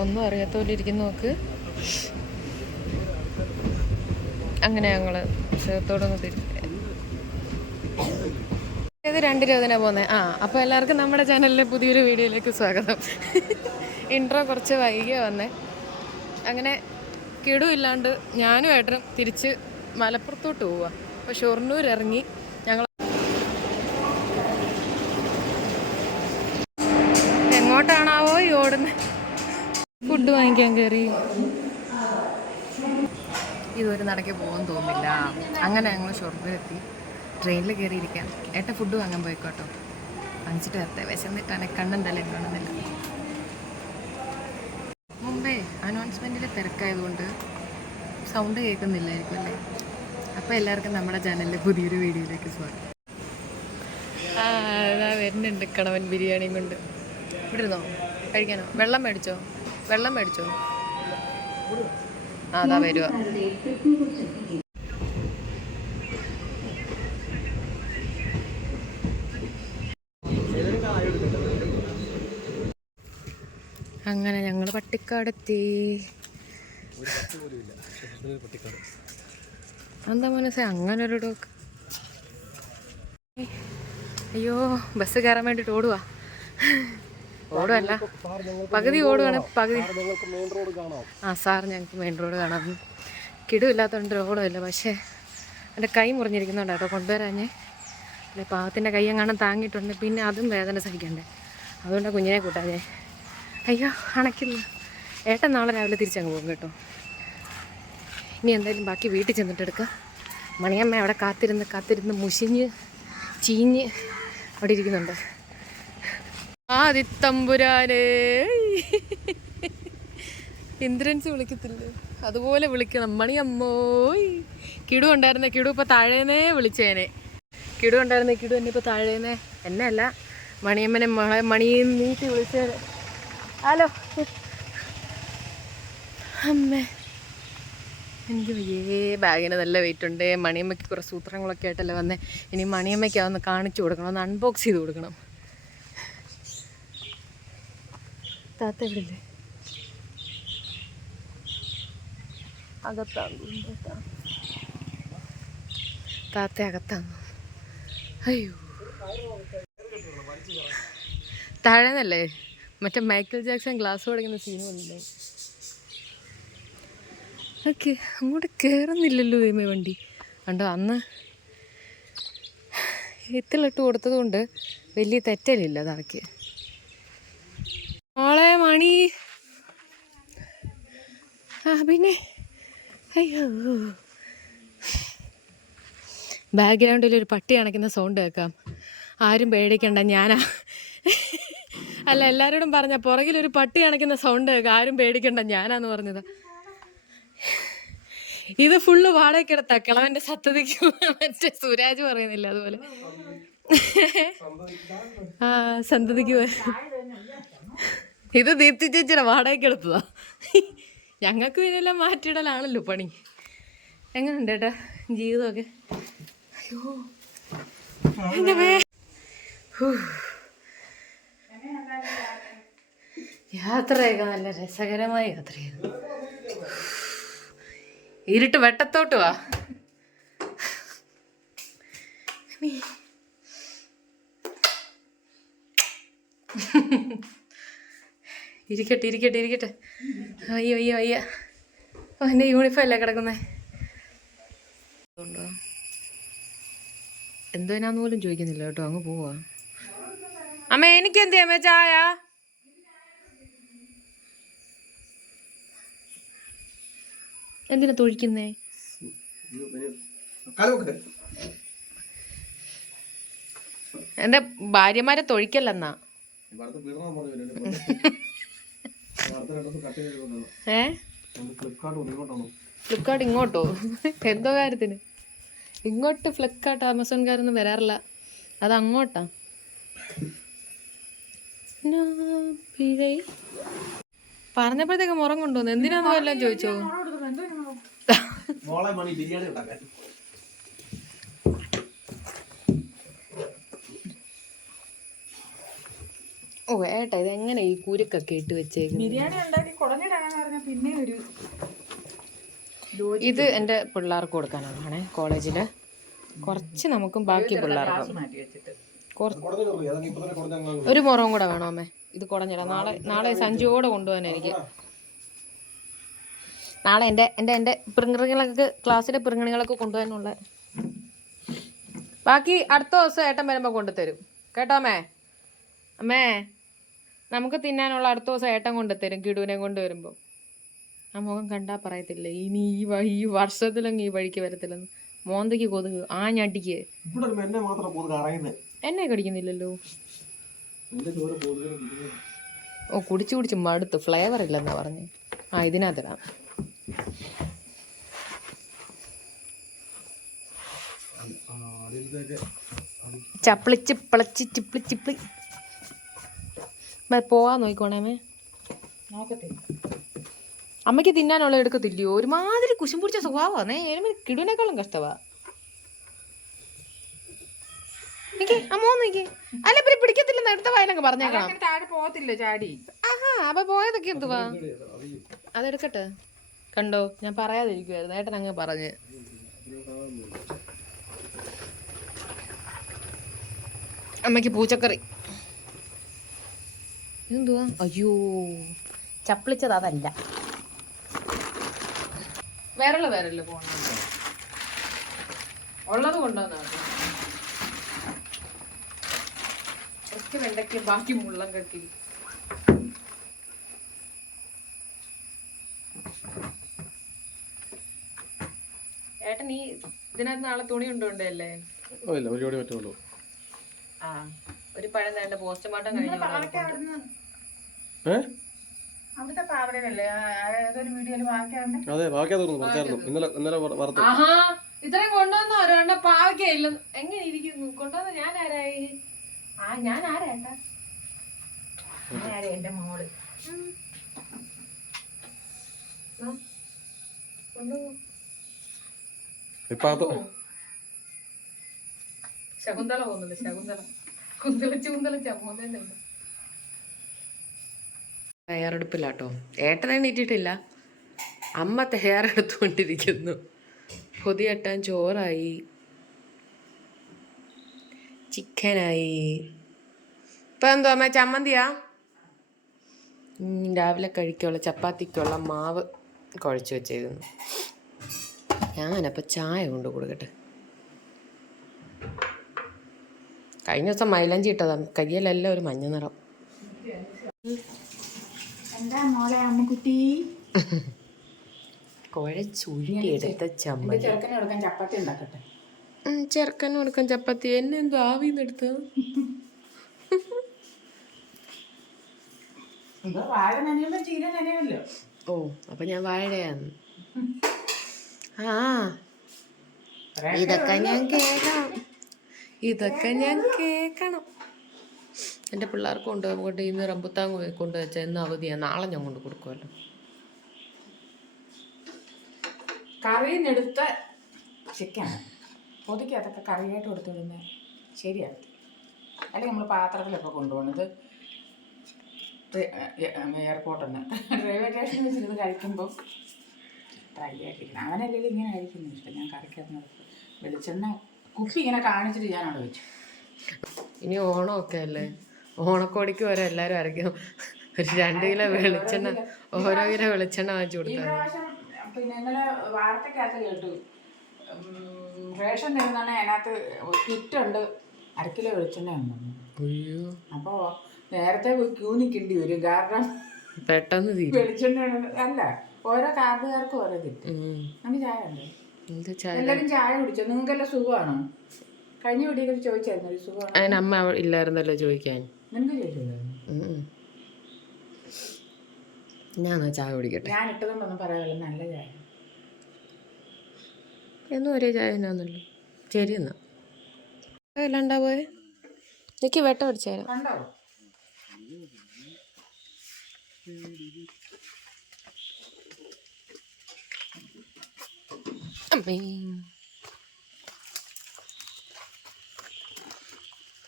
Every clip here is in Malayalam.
ഒന്നും അറിയാത്ത പോലെ ഇരിക്കുന്ന നോക്ക്. അങ്ങനെ ഞങ്ങൾ ചേർത്തോടൊന്ന് തിരിച്ചു ഇത് രണ്ട് ഇരുപതിനാ പോകുന്നത് ആ അപ്പോൾ എല്ലാവർക്കും നമ്മുടെ ചാനലിലെ പുതിയൊരു വീഡിയോയിലേക്ക് സ്വാഗതം. ഇൻട്രോ കുറച്ച് വൈകിയ വന്നേ. അങ്ങനെ കിടുമില്ലാണ്ട് ഞാനും ഏട്ടനും തിരിച്ച് മലപ്പുറത്തോട്ട് പോവുക അപ്പോൾ ഷൊർണൂർ ഇറങ്ങി ഞങ്ങൾ എങ്ങോട്ടാണാവോ ഈ ഓടുന്നത് ഫുഡ് വാങ്ങിക്കാൻ കയറി ഇതൊരു നടക്കി പോകാൻ തോന്നില്ല. അങ്ങനെ ഞങ്ങൾ ഷൊർണൂരെത്തി. ട്രെയിനിൽ കയറിയിരിക്കാം ഏട്ടൻ ഫുഡ് വാങ്ങാൻ പോയിക്കോട്ടോ. വാങ്ങിച്ചിട്ട് വരത്തെ വിശന്നിട്ടാണ് കണ്ണെന്തായാലും കാണുന്നില്ല അനൗൺസ്മെന്റിൽ തിരക്കായതുകൊണ്ട് സൗണ്ട് കേൾക്കുന്നില്ലായിരിക്കും അല്ലേ? അപ്പോൾ എല്ലാവർക്കും നമ്മുടെ ചാനലിലെ പുതിയൊരു വീഡിയോയിലേക്ക് സ്വാഗതം. വരുന്നുണ്ട് കണവൻ ബിരിയാണിയും കൊണ്ട്. ഇവിടെ ഇരുന്നോ കഴിക്കാനോ? വെള്ളം മേടിച്ചോ? വെള്ളം മേടിച്ചോ? അതാ വരുക അങ്ങനെ ഞങ്ങൾ പട്ടിക്കാടെത്തി. എന്താ മനസ്സേ അങ്ങനെ ഒരു ഡോക്ക് അയ്യോ ബസ് കയറാൻ വേണ്ടിട്ട് ഓടുക ഓടുവല്ല. പകുതി ഓടുവാണ് പകുതി. ആ സാർ ഞങ്ങൾക്ക് മെയിൻ റോഡ് കാണാം. കിടുമില്ലാത്തതുകൊണ്ട് റോഡുമില്ല പക്ഷേ എന്റെ കൈ മുറിഞ്ഞിരിക്കുന്നുണ്ട് കേട്ടോ കൊണ്ടുവരാഞ്ഞേ. അല്ലെ പാവത്തിന്റെ കൈ എങ്ങാനും താങ്ങിയിട്ടുണ്ട് പിന്നെ അതും വേദന സഹിക്കണ്ടേ. അതുകൊണ്ടാണ് കുഞ്ഞിനെ കൂട്ടാഞ്ഞേ. അയ്യോ അണയ്ക്കുന്നു. ഏട്ടൻ നാളെ രാവിലെ തിരിച്ചങ്ങ് പോകും കേട്ടോ. ഇനി എന്തായാലും ബാക്കി വീട്ടിൽ ചെന്നിട്ട് എടുക്കാം. മണിയമ്മ അവിടെ കാത്തിരുന്ന് കാത്തിരുന്ന് മുഷിഞ്ഞ് ചീഞ്ഞ് അവിടെ ഇരിക്കുന്നുണ്ട്. ആദിത്തമ്പുരാനേ. ഇന്ദ്രൻസ് വിളിക്കത്തില്ലേ? അതുപോലെ വിളിക്കണം മണിയമ്മോയ് കിടു ഉണ്ടായിരുന്ന കിടു ഇപ്പൊ താഴേനേ വിളിച്ചേനെ. കിടു ഉണ്ടായിരുന്ന കിടു എന്നെ ഇപ്പൊ താഴേനെ എന്നെ അല്ല മണിയമ്മനെ മണിയും നീട്ടി വിളിച്ചേനെ. ഹലോ. അമ്മേ. എനിക്ക് വയ്യേ ബാഗിന് നല്ല വെയിറ്റ് ഉണ്ട്. മണിയമ്മയ്ക്ക് കുറേ സൂത്രങ്ങളൊക്കെ ആയിട്ടല്ലേ വന്നേ. ഇനി മണിയമ്മയ്ക്ക് അതൊന്ന് കാണിച്ചു കൊടുക്കണം. ഒന്ന് അൺബോക്സ് ചെയ്ത് കൊടുക്കണം. താത്ത എവിടില്ലേ അകത്താന്ന് താത്ത താത്ത അകത്താന്ന് അയ്യോ താഴേന്നല്ലേ മറ്റേ മൈക്കിൾ ജാക്സൺ ഗ്ലാസ് കൊടുക്കുന്ന സീൻ വന്നില്ലേ ഓക്കെ അങ്ങോട്ട് കയറുന്നില്ലല്ലോ ഏമേ വണ്ടി. കണ്ടോ അന്ന് എത്തിലിട്ട് കൊടുത്തത് കൊണ്ട് വലിയ തെറ്റലില്ല അതാക്കി മോളെ മണി. ആ പിന്നെ. അയ്യോ. ബാക്ക്ഗ്രൗണ്ടിൽ ഒരു പട്ടി അണയ്ക്കുന്ന സൗണ്ട് കേൾക്കാം. ആരും പേടിക്കണ്ട ഞാനാ. അല്ല എല്ലാരോടും പറഞ്ഞ പുറകിൽ ഒരു പട്ടി അണയ്ക്കുന്ന സൗണ്ട് ആരും പേടിക്കണ്ട ഞാനാന്ന് പറഞ്ഞത്. ഇത് ഫുള്ള് വാടകയ്ക്കെടുത്താ കിളവന്റെ സത്തതിക്ക് മറ്റേ സുരാജ് പറയുന്നില്ല അതുപോലെ. ആ സന്തതിക്ക് ഇത് ദീപ്തി ചേച്ചിയുടെ വാടകയ്ക്കെടുത്തതാ. ഞങ്ങൾക്ക് പിന്നെല്ലാം മാറ്റിയിടലാണല്ലോ പണി. എങ്ങനെയുണ്ട് ഏട്ടാ ജീവിതമൊക്കെ? അയ്യോ എന്താ. യാത്രയൊക്കെ നല്ല രസകരമായ യാത്രയായിരുന്നു. ഇരുട്ട് വെട്ടത്തോട്ട് വാ. ഇരിക്കട്ടെ ഇരിക്കട്ടെ ഇരിക്കട്ടെ. അയ്യോ അയ്യോ അയ്യോ ഓ എന്റെ യൂണിഫോം അല്ലേ കിടക്കുന്നേ? ഉണ്ടോ ഞാൻ പോലും ചോദിക്കുന്നില്ല കേട്ടോ അങ്ങ് പോവാ. അമ്മ എനിക്ക് എന്ത് അമ്മ ചായ? എന്തിനാ തൊഴിക്കുന്നേ? എന്റെ ഭാര്യമാരെ തൊഴിക്കല്ലെന്നാ. ഏ? ഫ്ലിപ്കാർട്ട് ഇങ്ങോട്ടോ എന്തോ കാര്യത്തിന്. ഇങ്ങോട്ട് ഫ്ലിപ്കാർട്ട് ആമസോൺകാരൊന്നും വരാറില്ല. അത് അങ്ങോട്ടാ പിഴை പറഞ്ഞപ്പോഴത്തേക്ക് മുറം കൊണ്ടുവന്നു. എന്തിനാന്ന് എല്ലാം ചോദിച്ചോ മോളെ മണി ബിരിയാണി ഉണ്ടാക്കാൻ. ഓ ഏട്ടാ ഇതെങ്ങനെ ഈ കുരുക്കൊക്കെ ഇട്ട് വെച്ചേക്ക് ബിരിയാണി ഉണ്ടാക്കി കുടഞ്ഞിടാന്ന് പറഞ്ഞാൽ പിന്നെ ഒരു ഇത് എന്റെ പിള്ളേർക്ക് കൊടുക്കാനുള്ളതാണേ കോളേജിൽ. കുറച്ച് നമുക്കും ബാക്കി പിള്ളേർക്കും. ഒരു മുറവും കൂടെ വേണോ അമ്മേ. ഇത് കുടഞ്ഞില്ല നാളെ നാളെ സഞ്ചിയോടെ കൊണ്ടുപോകാൻ എനിക്ക്. നാളെ എന്റെ എന്റെ എന്റെ പ്രിങ്ങണികളൊക്കെ ക്ലാസ്സിലെ പ്രിങ്ങണികളൊക്കെ കൊണ്ടുപോകാനുള്ള ബാക്കി അടുത്ത ദിവസം ഏട്ടൻ വരുമ്പോൾ കൊണ്ടുതരും കേട്ടോ അമ്മേ? അമ്മേ നമുക്ക് തിന്നാനുള്ള അടുത്ത ദിവസം ഏട്ടൻ കൊണ്ടുതരും കിടുവിനെ കൊണ്ടുവരുമ്പോൾ ആ മുഖം കണ്ടാ പറയത്തില്ല ഇനി ഈ വഴി ഈ വർഷത്തിലങ്ങ് ഈ വഴിക്ക് വരത്തില്ലെന്ന്. മോന്തയ്ക്ക് കൊതുക് ആ ഞട്ടിക്ക് ഇവിടെ എന്നെ മാത്രം കൊതുക് കറയുന്നത് എന്നെ കടിക്കുന്നില്ലല്ലോ. ഓ കുടിച്ച് കുടിച്ച് മടുത്ത്. ഫ്ലേവർ ഇല്ലെന്നാ പറഞ്ഞു. ആ ഇതിനകത്തിടാം. ചപ്പിളിച്ച് പിളച്ച് ചിപ്പിളി ചിപ്പിളി. മേ, പോവാൻ നോക്കിക്കോണേമേ നോക്കട്ടെ. അമ്മയ്ക്ക് തിന്നാനുള്ള എടുക്കത്തില്ലയോ? ഒരുമാതിരി കുശും പിടിച്ച സ്വഭാവമാണ് ഏഴുമണി കിടുവിനേക്കാളും കഷ്ടവാ. നിക്ക് അമ്മോ നിക്ക് അല്ല പിന്നെ പിടിക്കത്തില്ലെന്ന് എടുത്ത വായനങ്ങ് പറഞ്ഞേക്കണം. താഴെ പോകത്തില്ല ചാടി. ആഹാ അപ്പൊ പോയതൊക്കെ എന്തുവാ? അതെടുക്കട്ടെ. കണ്ടോ ഞാൻ പറയാതിരിക്കുവായിരുന്നു. ഏട്ടൻ അങ്ങ് പറഞ്ഞ്. അമ്മയ്ക്ക് പൂച്ചക്കറി. എന്തുവാ അയ്യോ ചപ്പിളിച്ചത് അതല്ല. വിരൽ വിരൽ പോണ ഉള്ളത് കൊണ്ടുവന്നാണ് വെണ്ടയ്ക്ക് ബാക്കി മുള്ളം കക്കി ഏട്ടൻ ഈ ഇതിനകത്ത് നാളെ തുണി കൊണ്ടുകൊണ്ടല്ലേ ഓ ഇല്ല ഒരു പറ്റുള്ളൂ. ആ ഒരു പഴം തേണ്ട പോസ്റ്റ്മോർട്ടം കഴിഞ്ഞു അതെ കുറച്ചായിരുന്നു ഇന്നലെ ഇന്നലെ വറുത്തു. ഇത്രയും കൊണ്ടുവന്നോ? ഒരാളുടെ പാവയ്ക്കയില്ല എങ്ങനെ ഇരിക്കുന്നു? കൊണ്ടുവന്ന? ഞാൻ ആരായി? ആ ഞാൻ ആരാട്ടാ ആരെ എന്റെ മോൾ? ശകുന്തള പോകുന്നത് ശകുന്തള. കുന്തള ചൂന്തള ചമ്മതന്നെ തയ്യാറെടുപ്പില്ലാട്ടോ ഏട്ടനെ നീട്ടിട്ടില്ല അമ്മ തയ്യാറെടുത്തുകൊണ്ടിരിക്കുന്നു. പൊതിയട്ടാൻ ചോറായി. ചിക്കനായി. ഇപ്പൊ എന്തോ അമ്മ ചമ്മന്തിയാ? രാവിലെ കഴിക്കുള്ള ചപ്പാത്തിക്കുള്ള മാവ് കുഴച്ച് വെച്ചിരുന്നു ഞാനപ്പോൾ ചായ കൊണ്ട് കൊടുക്കട്ടെ. കഴിഞ്ഞ ദിവസം മൈലഞ്ചി ഇട്ടതാണ് കയ്യിലെല്ലാം ഒരു മഞ്ഞ നിറം. കുഴച്ചുരുട്ടിയെടുത്ത ചമ്മന്തി. ചപ്പാത്തി ഉണ്ടാക്കട്ടെ. ചെറുക്കന് കൊടുക്കാൻ ചപ്പാത്തി. എന്നെ എന്തോ ആവിന്ന് എടുത്ത. എന്തോ വാഴ നനയുമ്പോ ചീര നനയല്ലോ ഓ അപ്പൊ ഞാൻ വാഴയാന്ന് ആ. ഇതൊക്കെ ഞാൻ കേൾക്കണം. ഇതൊക്കെ ഞാൻ കേൾക്കണം. എന്റെ പിള്ളേർക്ക് കൊണ്ട് കൊണ്ട് ഇന്ന് റംബുത്താൻ കൊണ്ട് വെച്ചാൽ ഇന്ന് അവധിയാണ് നാളെ ഞാൻ കൊണ്ട് കൊടുക്കുമല്ലോ. കറിയെടുത്ത ചിക്കൻ പൊതിക്ക് അതൊക്കെ കറിയായിട്ട് കൊടുത്തു വിടുന്നത് ശരിയാണ്. അല്ലെങ്കിൽ നമ്മൾ പാത്രത്തിലൊക്കെ കൊണ്ടുപോകുന്നത്. എയർപോർട്ടിൽ നിന്ന് റെയിൽവേ സ്റ്റേഷനിൽ വെച്ചിരുന്ന് കഴിക്കുമ്പോൾ ഡ്രൈ ആയിട്ടിരിക്കണം അവനല്ലെങ്കിൽ ഇങ്ങനെ കഴിക്കുന്നു ഇഷ്ടം ഞാൻ കറിക്കകത്ത് വെളിച്ചെണ്ണ കുപ്പി ഇങ്ങനെ കാണിച്ചിട്ട് ഞാൻ അവിടെ വെച്ചു. ഇനി ഓണമൊക്കെ അല്ലേ? ഓണക്കോടിക്ക് വരെ എല്ലാവരും അരയ്ക്കും. ഒരു രണ്ട് കിലോ വെളിച്ചെണ്ണ ഓരോ കിലോ വെളിച്ചെണ്ണ വാങ്ങിച്ചു കൊടുത്താൽ പിന്നെ ഇന്നലെ വാർത്തക്കകത്ത് കേട്ടു. റേഷൻ തരുന്നതാണ് അതിനകത്ത് കിറ്റുണ്ട് അരക്കിലോ കിലോ വെളിച്ചെണ്ണ ഉണ്ട്? അയ്യോ. അപ്പോൾ നേരത്തെ പോയി ക്യൂ നിൽക്കേണ്ടി വരും. കാരണം പെട്ടെന്ന് വെളിച്ചെണ്ണ അല്ല ഓരോ കാർഡുകാർക്കും ഓരോ കിറ്റ്. നമുക്ക് ചായ ഉണ്ട് എല്ലാവരും ചായ കുടിച്ചോ? നിങ്ങൾക്കെല്ലാം സുഖമാണോ? കഴിഞ്ഞ വീട്ടിൽ ചോദിച്ചായിരുന്നു? ഒരു സുഖമാണോ? അതിന് അമ്മ ഇല്ലായിരുന്നല്ലോ ചോദിക്കാൻ. നിനക്ക് ചോദിച്ചില്ലായിരുന്നു. ഞാൻ ചായ കുടിക്കട്ടെ? ഞാൻ ഇട്ടതുകൊണ്ടൊന്നും പറയാറില്ല നല്ല ചായ. എന്നും ഒരേ ചായ തന്നെയാന്നല്ലോ ശരി എന്നാ. എല്ലാം പോയെ? എനിക്ക് വെട്ടം അമ്മേ.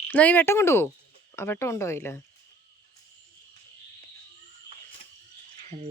എന്നാ ഈ വെട്ടം കൊണ്ടുപോ ആ വെട്ടം ഉണ്ടോ അതിൽ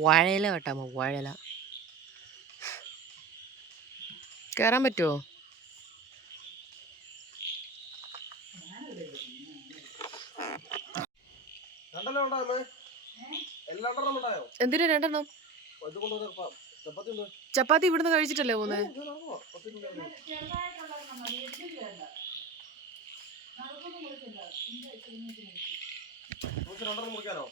വാഴയില വെട്ടാമോ? വാഴയില കയറാൻ പറ്റുമോ എന്തിനാ രണ്ടെണ്ണം? ചപ്പാത്തി ഇവിടുന്ന് കഴിച്ചിട്ടല്ലേ പോന്നെ? രണ്ടെണ്ണം മുറിക്കാനോ?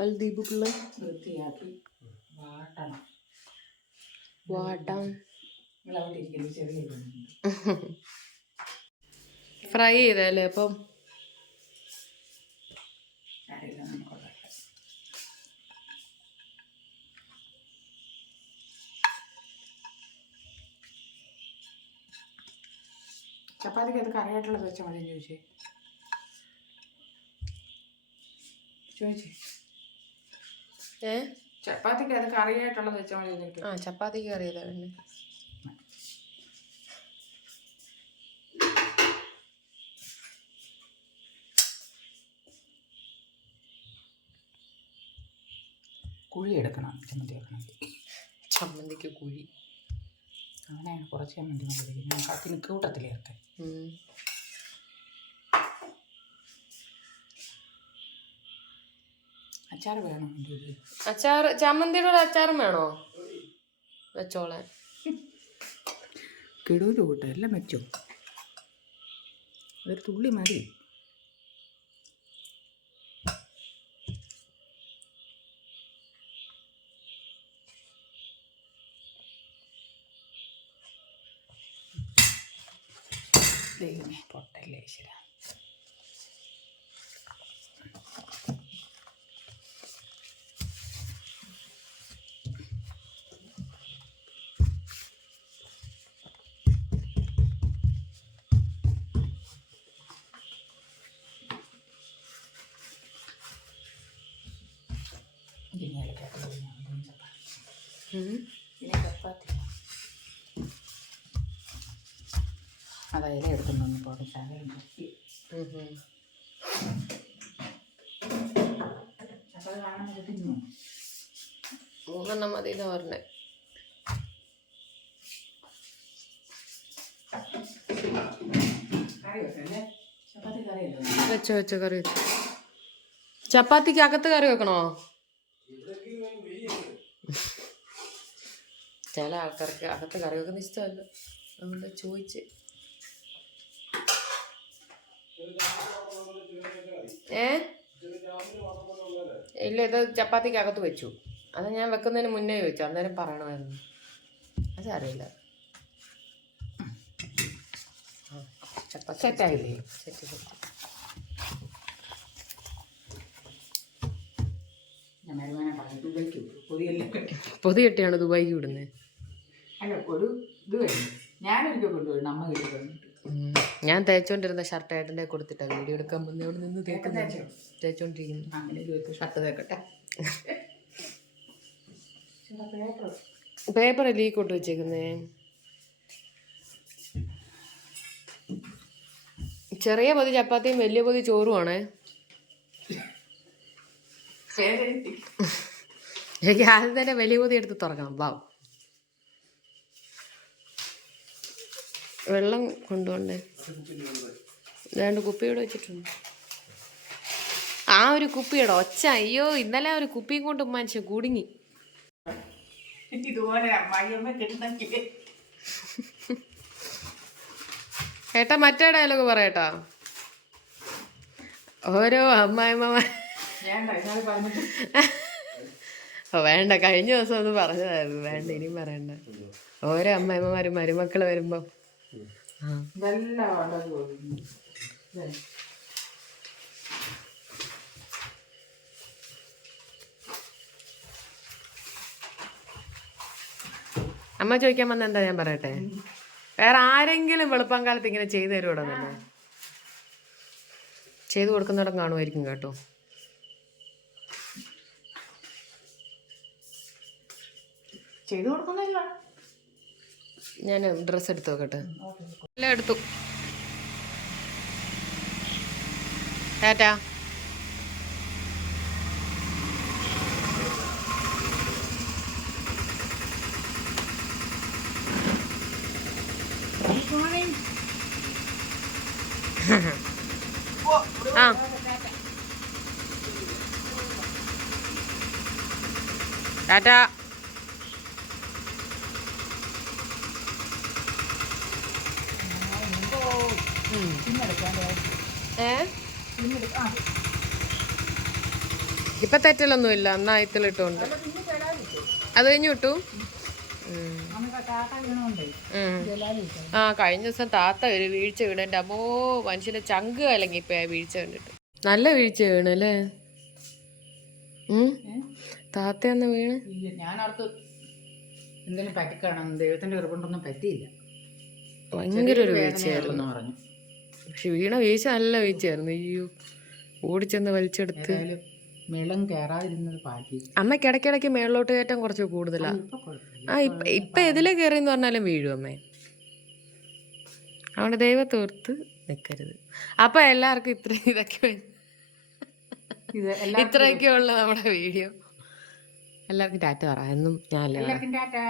ദീപ് പിള്ള. വൃത്തിയാക്കി വാട്ടണം. വാട്ടാം. ഫ്രൈ ചെയ്തല്ലേ അപ്പം? ചപ്പാത്തിക്ക് അത് കറിയായിട്ടുള്ളത് വെച്ചാൽ മതി ചോദിച്ചേ? ചോദിച്ചേ. ചപ്പാത്തിക്ക് അത് കറിയായിട്ടുള്ളത് വെച്ചാൽ മതി ആ ചപ്പാത്തിക്ക് കറിയല്ലേ പിന്നെ കുഴി എടുക്കണം ചമ്മന്തി വെക്കണം. ചമ്മന്തിക്ക് കുഴി. അങ്ങനെയാണ് കുറച്ച് ചമ്മന്തി മതി. ഞാൻ കത്തിന് കൂട്ടത്തിൽ അച്ചാർ വേണം. അച്ചാർ ചമ്മന്തിയുടെ കൂടെ അച്ചാറും വേണോ? വെച്ചോളെ. കിടൂര് കൂട്ട എല്ലാം വെച്ചോ. ഒരു തുള്ളി മതി. ദൈവമേ പൊട്ടല്ലേ ഈശ്വര. ഇനി ചപ്പാത്തി. അതാ എടുക്കുന്നു പോട്ടെ മൂന്നെണ്ണം മതി എന്ന് പറഞ്ഞേ വെച്ചോ കറി വെച്ചോ. ചപ്പാത്തിക്ക് അകത്ത് കറി വെക്കണോ? ചില ആൾക്കാർക്ക് അകത്ത് കറി വെക്കുന്ന ഇഷ്ടമല്ല. അതുകൊണ്ട് ചോദിച്ച്. ഏ? ഇല്ല ഇത് ചപ്പാത്തിക്ക് അകത്ത് വെച്ചു. അത് ഞാൻ വെക്കുന്നതിന് മുന്നേ ചോദിച്ചു അന്നേരം പറയണമായിരുന്നു. അത് അറിയില്ല. ചപ്പാത്തി സെറ്റായില്ലേ സെറ്റ് സെറ്റ് പൊതി കെട്ടിയാണ് ദുബായിക്ക് വിടുന്നത്. അല്ല ഒരു ഇത് കഴിഞ്ഞു ഞാനൊരിക്കൽ കൊണ്ടുപോയി നമ്മ വീട്ടിൽ വന്നിട്ട് ഞാൻ തേച്ചോണ്ടിരുന്ന ഷർട്ട് ഏട്ടന്റെ കൊടുത്തിട്ടാ വീഡിയോ എടുക്കാൻ പോകുന്ന ഇവിടെ നിന്ന് തേക്കുന്നു തേച്ചോണ്ടിരിക്കുന്നു. അങ്ങനെ ചോദിച്ചു ഷർട്ട് തേക്കട്ടെ. പേപ്പർ പേപ്പർ അല്ലേ ഈ കൊണ്ടു വെച്ചേക്കുന്നേ? ചെറിയ പൊതി ചപ്പാത്തിയും വലിയ പൊതി ചോറുമാണ് എനിക്ക് ആദ്യം തന്നെ വലിയ പൊതി എടുത്ത് തുറക്കണം. വാവ് വെള്ളം കൊണ്ടുപോണ്ടേ രണ്ട് കുപ്പിയോടെ വെച്ചിട്ടുണ്ട്. ആ ഒരു കുപ്പിയുടെ ഒച്ച. അയ്യോ ഇന്നലെ ഒരു കുപ്പിയും കൊണ്ട് മനുഷ്യ കുടുങ്ങി. ഏട്ടാ മറ്റേ ഡയലോഗ് പറയട്ടാ ഓരോ അമ്മായിമ്മ വേണ്ട കഴിഞ്ഞ ദിവസം ഒന്ന് പറഞ്ഞതായിരുന്നു. വേണ്ട ഇനിയും പറയണ്ട. ഓരോ അമ്മായിമ്മമാരും മരുമക്കൾ വരുമ്പോ. ആ. ഇതെല്ലാം വളരെ ഒഴിഞ്ഞു. അമ്മ ചോദിക്കാൻ വന്ന എന്താ ഞാൻ പറയട്ടെ? വേറെ ആരെങ്കിലും വെളുപ്പം കാലത്ത് ഇങ്ങനെ ചെയ്തു തരുമോടെ തന്നെ ചെയ്തു കൊടുക്കുന്നിടം കാണുമായിരിക്കും കേട്ടോ. ചെയ്തു കൊടുക്കുന്നില്ല ഞാൻ ഡ്രസ്സ് എടുത്തു നോക്കട്ടെ. എല്ലാം എടുത്തു. ടാറ്റാ. ആ. ടാറ്റാ. ഇപ്പൊ തെറ്റലൊന്നുമില്ല. എന്നാ ഇത്തിലിട്ടുണ്ട്. അത് കഴിഞ്ഞു. ഉം. ആ കഴിഞ്ഞ ദിവസം താത്ത ഒരു വീഴ്ച വീണേന്റെ അമ്മോ മനുഷ്യന്റെ ചങ്ക് കലങ്ങി ഇപ്പൊ ആ വീഴ്ച കണ്ടിട്ട്. നല്ല വീഴ്ച വീണല്ലേ? ഉം? താത്തയൊന്ന് വീണ്? ഞാനടുത്ത് എന്തെങ്കിലും പറ്റിക്കാണ് ദൈവത്തിന്റെ കൃപണ്ടൊന്നും പറ്റിയില്ല. ഭയങ്കര ഒരു വീഴ്ചയായിരുന്നു. എന്ന് പറഞ്ഞു. പക്ഷെ വീണ വീഴ്ച നല്ല വീഴ്ചയായിരുന്നു. അയ്യോ ഓടിച്ചെന്ന് വലിച്ചെടുത്ത്. മേളം കയറാതിരുന്നത് പാറ്റി അമ്മയ്ക്ക് ഇടയ്ക്കിടയ്ക്ക് മേളിലോട്ട് കയറ്റം കുറച്ച് കൂടുതലാ. ആ ഇപ്പൊ ഇപ്പൊ എതിലെ കയറി എന്ന് പറഞ്ഞാലും വീഴും അമ്മേ. അവിടെ ദൈവത്തോർത്ത് നിൽക്കരുത് അപ്പൊ എല്ലാവർക്കും ഇത്ര ഇതൊക്കെ ഇത് ഇത്രയൊക്കെ ഉള്ളു നമ്മുടെ വീഡിയോ. എല്ലാവർക്കും ടാറ്റ പറ. എന്നും ഞാൻ എല്ലാവർക്കും ടാറ്റാ.